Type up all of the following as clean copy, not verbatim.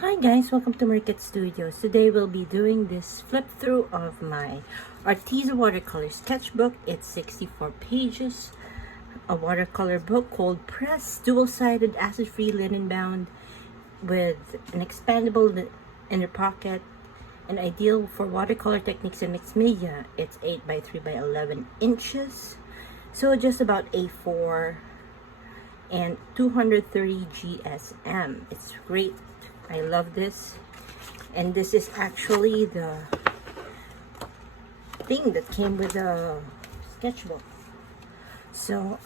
Hi guys, welcome to Market Studios. Today we'll be doing this flip through of my Arteza Watercolor Sketchbook. It's 64 pages, a watercolor book called Press, dual-sided, acid-free, linen-bound, with an expandable inner pocket, and ideal for watercolor techniques and mixed media. It's 8 by 3 by 11 inches, so just about A4, and 230 GSM. It's great. I love this, and this is actually the thing that came with the sketchbook. So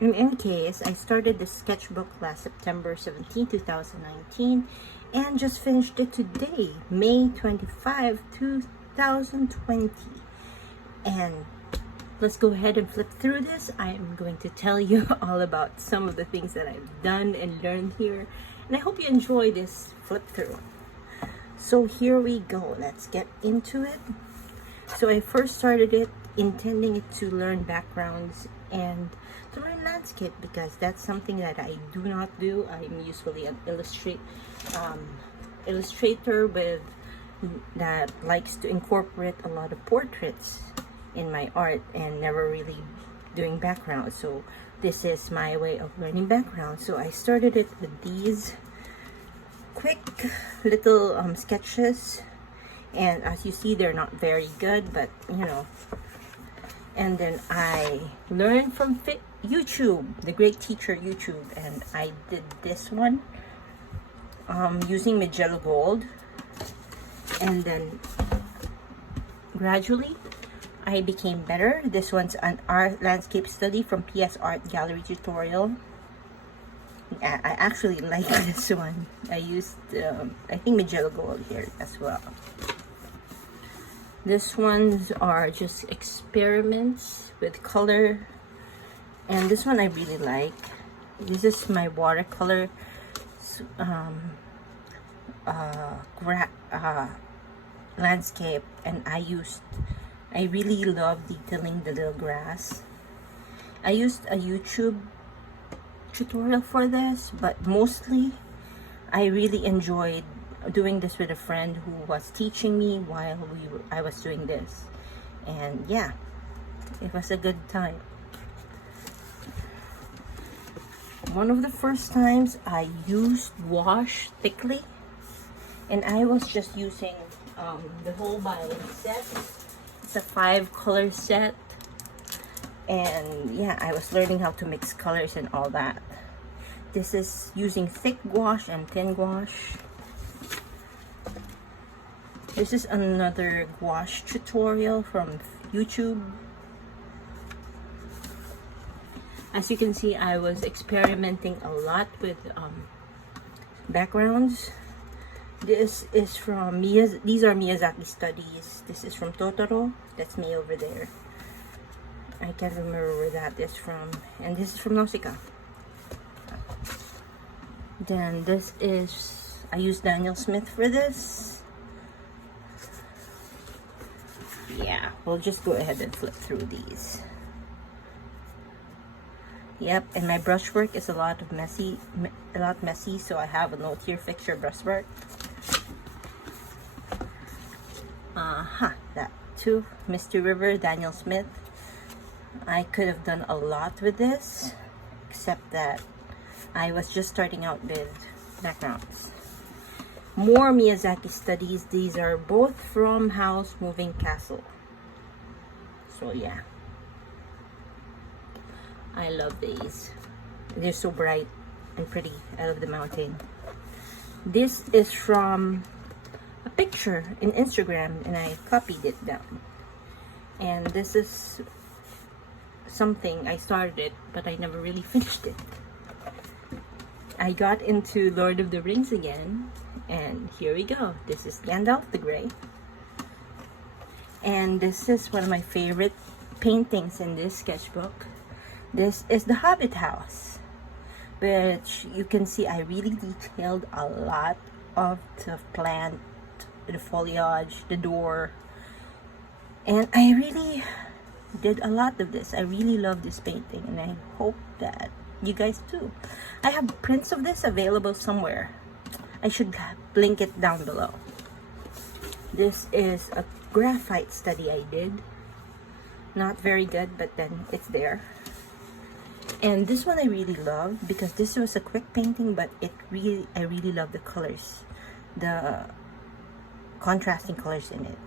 in any case, I started the sketchbook last September 17, 2019, and just finished it today, May 25, 2020. And let's go ahead and flip through this. I'm going to tell you all about some of the things that I've done and learned here, and I hope you enjoy this flip through. So here we go. Let's get into it. So I first started it intending it to learn backgrounds and to learn landscape, because that's something that I do not do. I'm usually an illustrator with that likes to incorporate a lot of portraits in my art and never really doing background. So this is my way of learning background. So I started it with these quick little sketches, and as you see, they're not very good, but you know. And then I learned from YouTube, the great teacher YouTube, and I did this one using Magella Gold, and then gradually I became better. This one's an art landscape study from PS Art Gallery tutorial. I actually like this one. I used I think Magella Gold here as well. This ones are just experiments with color, and this one I really like. This is my watercolor landscape, and I really love detailing the little grass. I used a YouTube tutorial for this, but mostly I really enjoyed doing this with a friend who was teaching me while I was doing this, and yeah, it was a good time. One of the first times I used wash thickly, and I was just using the whole violin set. It's a 5-color set, and yeah, I was learning how to mix colors and all that. This is using thick gouache and thin gouache. This is another gouache tutorial from YouTube. As you can see, I was experimenting a lot with backgrounds. This is from these are Miyazaki studies. This is from Totoro. That's me over there. I can't remember where that is from. And this is from Nausicaa. Then this is, I used Daniel Smith for this. Yeah, we'll just go ahead and flip through these. Yep, and my brushwork is a lot messy, so I have a note here, fix your brushwork. That too, Misty River, Daniel Smith. I could have done a lot with this, except that I was just starting out with backgrounds. More Miyazaki studies. These are both from House Moving Castle. So yeah, I love these. They're so bright and pretty out of the mountain. This is from a picture in Instagram, and I copied it down. And this is something I started it, but I never really finished it. I got into Lord of the Rings again, and here we go. This is Gandalf the Grey, and this is one of my favorite paintings in this sketchbook. This is the Hobbit house, which you can see I really detailed a lot of the plant, the foliage, the door, and I really did a lot of this. I really love this painting, and I hope that you guys too. I have prints of this available somewhere. I should link it down below. This is a graphite study I did. Not very good, but then it's there. And this one I really love because this was a quick painting, but I really love the colors, the contrasting colors in it.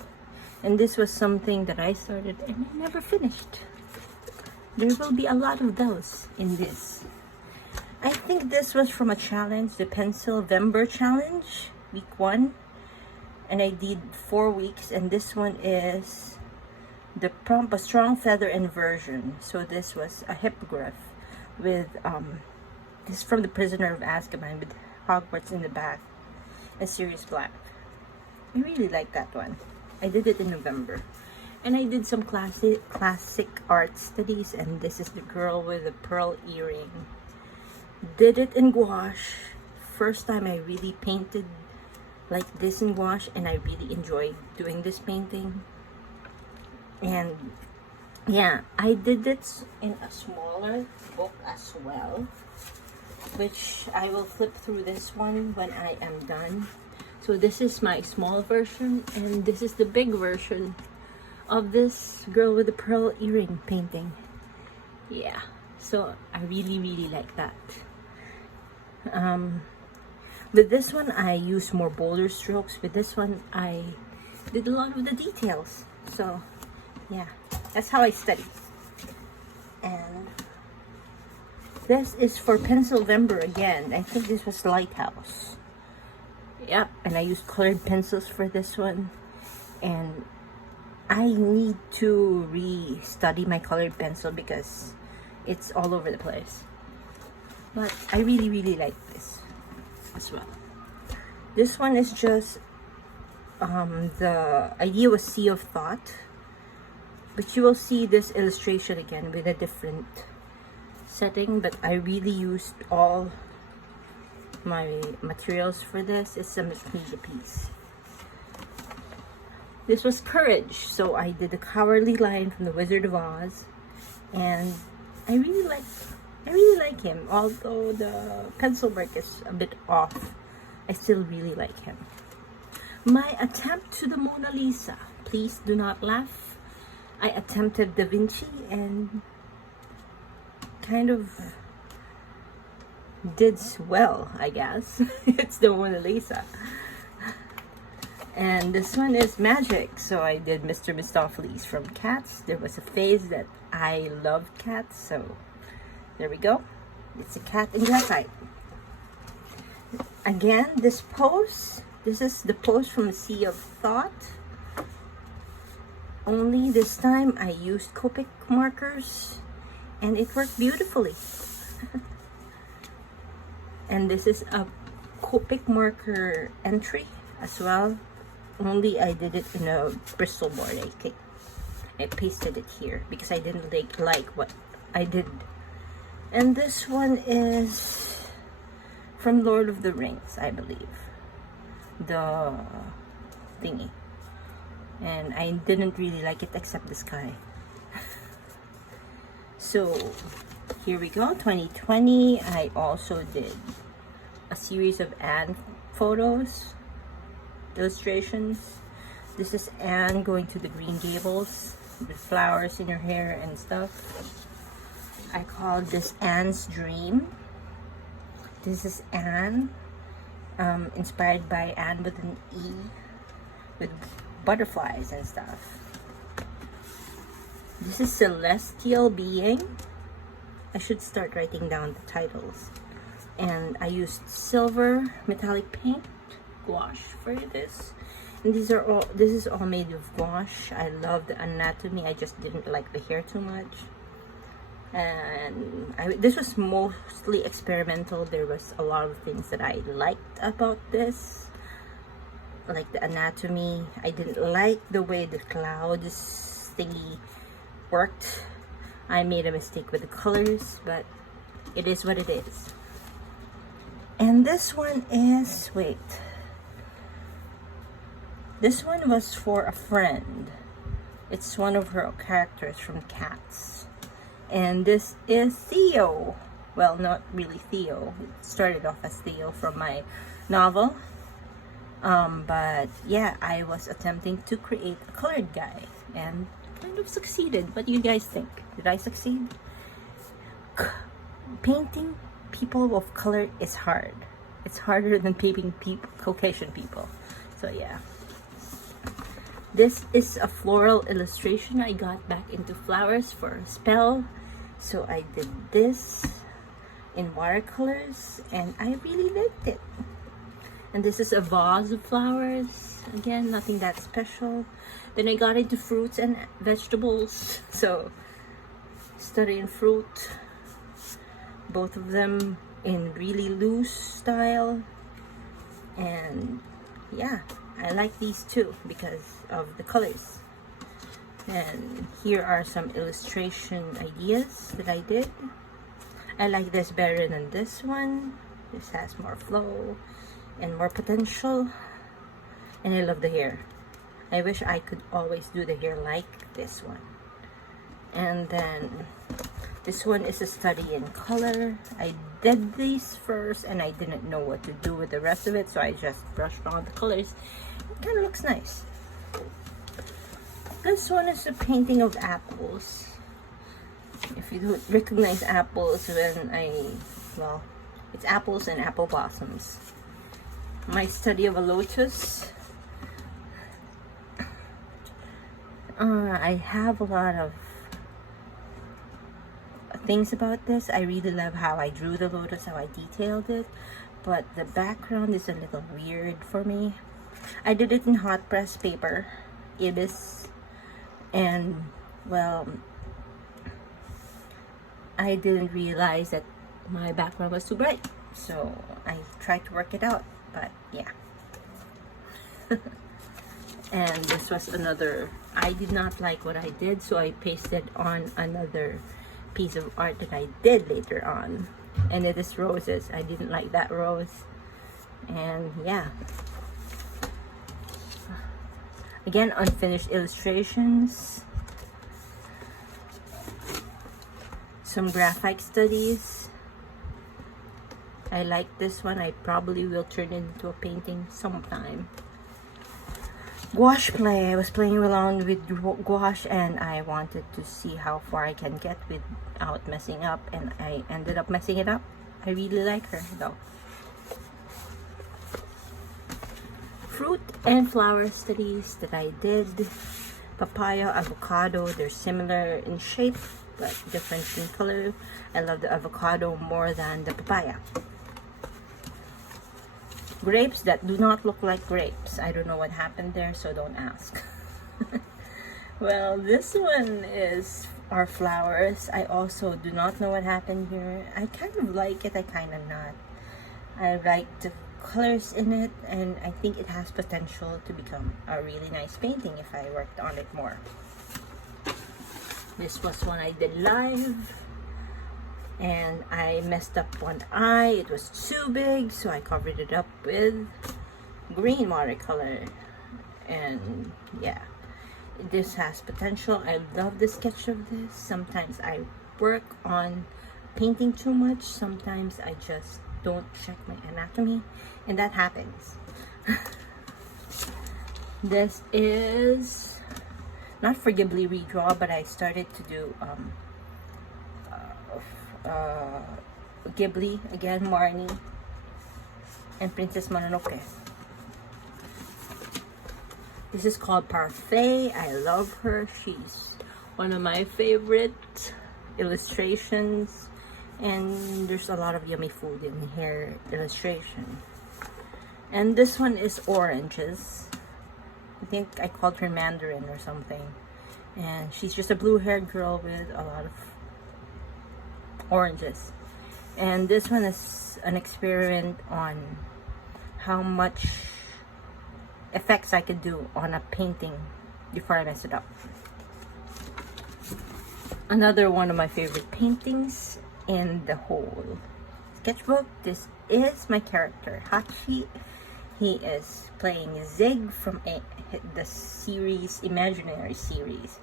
And this was something that I started and I never finished. There will be a lot of those in this. I think this was from a challenge, the Pencil Vember Challenge, week 1. And I did 4 weeks, and this one is the prompt, a strong feather inversion. So this was a hippogriff with, this is from The Prisoner of Azkaban with Hogwarts in the back and Sirius Black. I really like that one. I did it in November. And I did some classic art studies, and this is the girl with the pearl earring. Did it in gouache. First time I really painted like this in gouache, and I really enjoyed doing this painting. And yeah, I did it in a smaller book as well, which I will flip through this one when I am done. So this is my small version, and this is the big version of this girl with the pearl earring painting. Yeah, so I really like that. With this one I use more bolder strokes. With this one I did a lot of the details. So yeah, that's how I study. And this is for Pencil Vember again. I think this was Lighthouse. Yep, and I used colored pencils for this one. And I need to re-study my colored pencil because it's all over the place. But I really like this as well. This one is just the idea was Sea of Thought, but you will see this illustration again with a different setting. But I really used all my materials for this. It's a media piece. This was Courage, so I did the Cowardly Lion from The Wizard of Oz, and I really like him. Although the pencil work is a bit off, I still really like him. My attempt to the Mona Lisa. Please do not laugh. I attempted Da Vinci and kind of did well, I guess. It's the Mona Lisa. And this one is Magic. So I did Mr. Mistopheles from Cats. There was a phase that I loved cats, so there we go. It's a cat in graphite. Again, this pose. This is the pose from Sea of Thought. Only this time I used Copic markers and it worked beautifully. And this is a Copic marker entry as well. Only I did it in a Bristol board, I think. I pasted it here because I didn't like what I did. And this one is from Lord of the Rings, I believe. The thingy. And I didn't really like it except the sky. So here we go, 2020. I also did a series of Anne photos, illustrations. This is Anne going to the Green Gables with flowers in her hair and stuff. I called this Anne's Dream. This is Anne, inspired by Anne with an E, with butterflies and stuff. This is Celestial Being. I should start writing down the titles. And I used silver metallic paint, gouache for this. And this is all made of gouache. I love the anatomy. I just didn't like the hair too much. And this was mostly experimental. There was a lot of things that I liked about this, like the anatomy. I didn't like the way the clouds thingy worked. I made a mistake with the colors, but it is what it is. And this one is, wait, this one was for a friend. It's one of her characters from Cats. And this is Theo. Well, not really Theo. It started off as Theo from my novel. But yeah, I was attempting to create a colored guy and kind of succeeded. What do you guys think? Did I succeed? Painting people of color is hard. It's harder than painting Caucasian people. So yeah. This is a floral illustration. I got back into flowers for a spell. So I did this in watercolors and I really liked it. And this is a vase of flowers. Again, nothing that special. Then I got into fruits and vegetables. So studying fruit. Both of them in really loose style. And yeah, I like these two because of the colors. And here are some illustration ideas that I did. I like this better than this one. This has more flow and more potential. And I love the hair. I wish I could always do the hair like this one. And then this one is a study in color. I did these first and I didn't know what to do with the rest of it, so I just brushed on the colors. It kind of looks nice. This one is a painting of apples. If you don't recognize apples, well, it's apples and apple blossoms. My study of a lotus. I have a lot of things about this. I really love how I drew the lotus, how I detailed it, but the background is a little weird for me. I did it in hot press paper, ibis, and well, I didn't realize that my background was too bright, so I tried to work it out, but yeah. And this was another, I did not like what I did, so I pasted on another piece of art that I did later on, and it is roses. I didn't like that rose. And yeah, again, unfinished illustrations, some graphite studies. I like this one. I probably will turn it into a painting sometime. Gouache play. I was playing around with gouache and I wanted to see how far I can get without messing up, and I ended up messing it up. I really like her though. Fruit and flower studies that I did. Papaya, avocado, they're similar in shape but different in color. I love the avocado more than the papaya. Grapes that do not look like grapes. I don't know what happened there, so don't ask. Well, this one is our flowers. I also do not know what happened here. I kind of like it, I kind of not. I like the colors in it, and I think it has potential to become a really nice painting if I worked on it more. This was one I did live, and I messed up one eye. It was too big, so I covered it up with green watercolor. And yeah, this has potential. I love the sketch of this. Sometimes I work on painting too much. Sometimes I just don't check my anatomy, and that happens. This is not for Ghibli redraw, but I started to do Ghibli again, Marnie and Princess Mononoke. This is called Parfait. I love her. She's one of my favorite illustrations, and there's a lot of yummy food in her illustration. And this one is oranges. I think I called her Mandarin or something, and she's just a blue-haired girl with a lot of oranges. And this one is an experiment on how much effects I could do on a painting before I mess it up. Another one of my favorite paintings in the whole sketchbook. This is my character Hachi. He is playing Zig from the series, Imaginary series,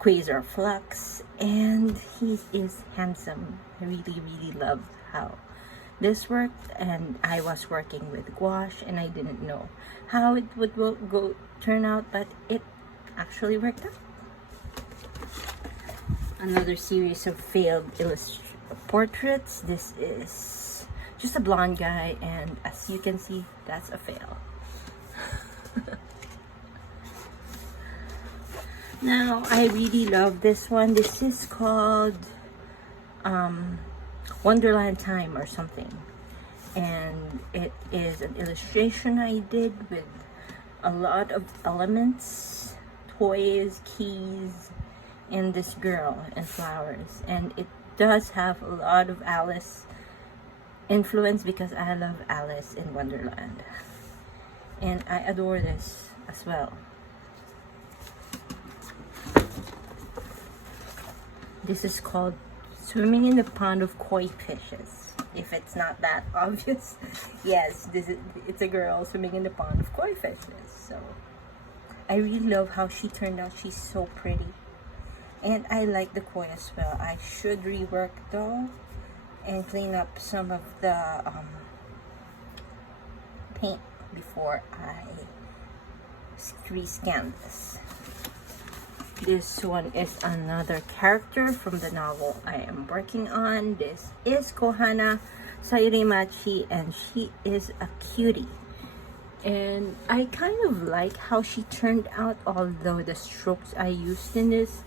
Quasar Flux, and he is handsome. I really love how this worked, and I was working with gouache and I didn't know how it would turn out, but it actually worked out. Another series of failed portraits. This is just a blonde guy, and as you can see, that's a fail. Now, I really love this one. This is called Wonderland Time or something. And it is an illustration I did with a lot of elements, toys, keys, and this girl and flowers. And it does have a lot of Alice influence because I love Alice in Wonderland. And I adore this as well. This is called Swimming in the Pond of Koi Fishes. If it's not that obvious, yes, it's a girl swimming in the pond of koi fishes. So I really love how she turned out. She's so pretty, and I like the koi as well. I should rework though and clean up some of the paint before I rescan this. This one is another character from the novel I am working on. This is Kohana Sayurimachi, and she is a cutie. And I kind of like how she turned out, although the strokes I used in this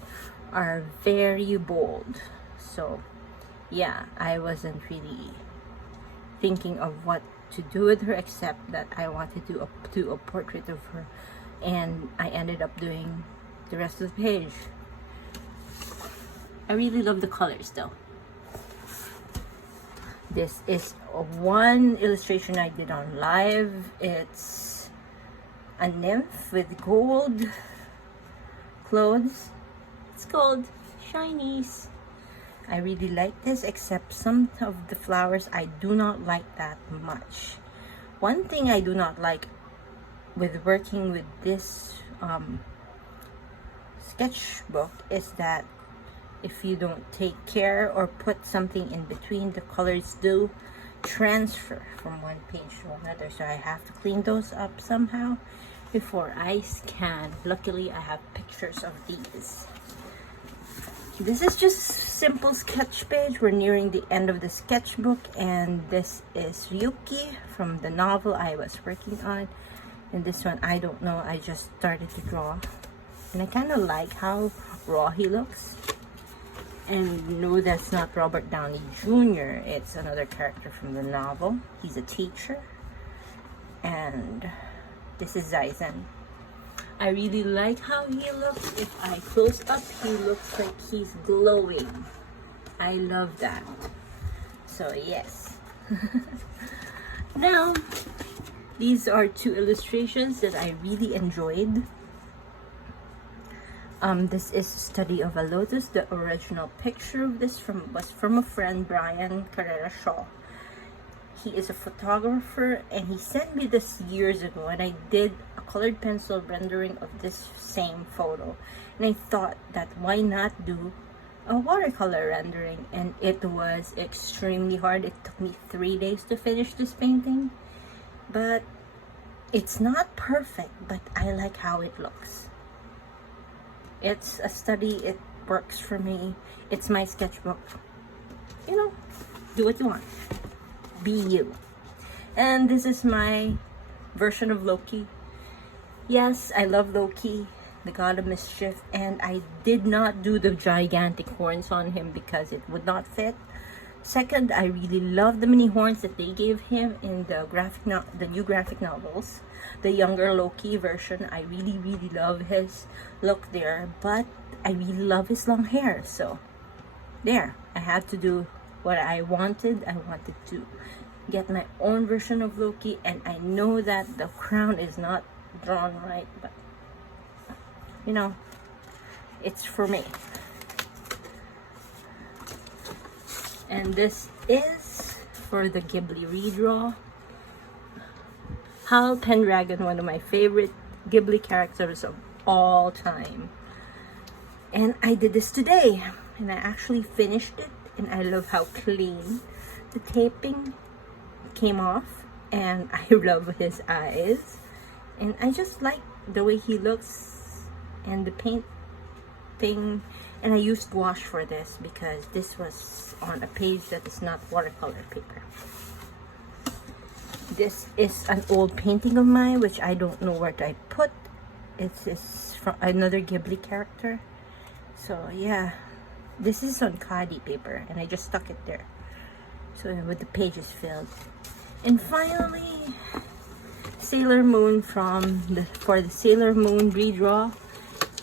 are very bold. So yeah, I wasn't really thinking of what to do with her, except that I wanted to do a portrait of her, and I ended up doing the rest of the page. I really love the colors though. This is one illustration I did on live. It's a nymph with gold clothes. It's called Shinies. I really like this, except some of the flowers I do not like that much. One thing I do not like with working with this sketchbook is that if you don't take care or put something in between, the colors do transfer from one page to another. So I have to clean those up somehow before I scan. Luckily, I have pictures of these. This is just simple sketch page. We're nearing the end of the sketchbook, and this is Ryuki from the novel I was working on. And this one, I don't know, I just started to draw. And I kind of like how raw he looks. And no, that's not Robert Downey Jr. It's another character from the novel. He's a teacher. And this is Zaizen. I really like how he looks. If I close up, he looks like he's glowing. I love that. So yes. Now, these are two illustrations that I really enjoyed. This is a study of a lotus. The original picture of this was from a friend, Brian Carrera Shaw. He is a photographer, and he sent me this years ago, and I did a colored pencil rendering of this same photo. And I thought that why not do a watercolor rendering, and it was extremely hard. It took me 3 days to finish this painting, but it's not perfect, but I like how it looks. It's a study, it works for me. It's my sketchbook. You know, do what you want. Be you. And this is my version of Loki. Yes, I love Loki, the god of mischief, and I did not do the gigantic horns on him because it would not fit. Second, I really love the mini horns that they gave him in the new graphic novels. The younger Loki version, I really love his look there, but I really love his long hair. So there, I had to do what I wanted. I wanted to get my own version of Loki, and I know that the crown is not drawn right, but you know, it's for me. And this is for the Ghibli redraw. Pendragon, one of my favorite Ghibli characters of all time. And I did this today, and I actually finished it, and I love how clean the taping came off, and I love his eyes, and I just like the way he looks and the paint thing. And I used gouache for this because this was on a page that is not watercolor paper. This is an old painting of mine which I don't know where I put. It's from another Ghibli character. So yeah, this is on Kadi paper and I just stuck it there, so with the pages filled. And finally, Sailor Moon for the Sailor Moon redraw.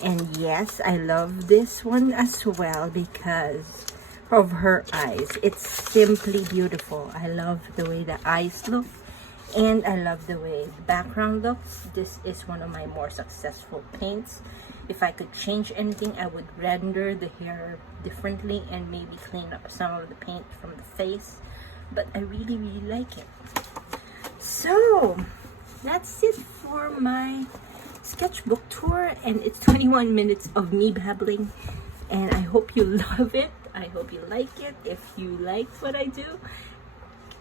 And yes, I love this one as well because of her eyes. It's simply beautiful. I love the way the eyes look, and I love the way the background looks. This is one of my more successful paints. If I could change anything, I would render the hair differently and maybe clean up some of the paint from the face. But I really, really like it. So that's it for my sketchbook tour, and it's 21 minutes of me babbling, and I hope you love it. I hope you like it. If you like what I do,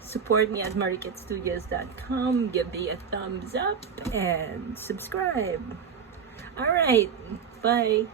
support me at mariketstudios.com. Give me a thumbs up and subscribe. All right, bye.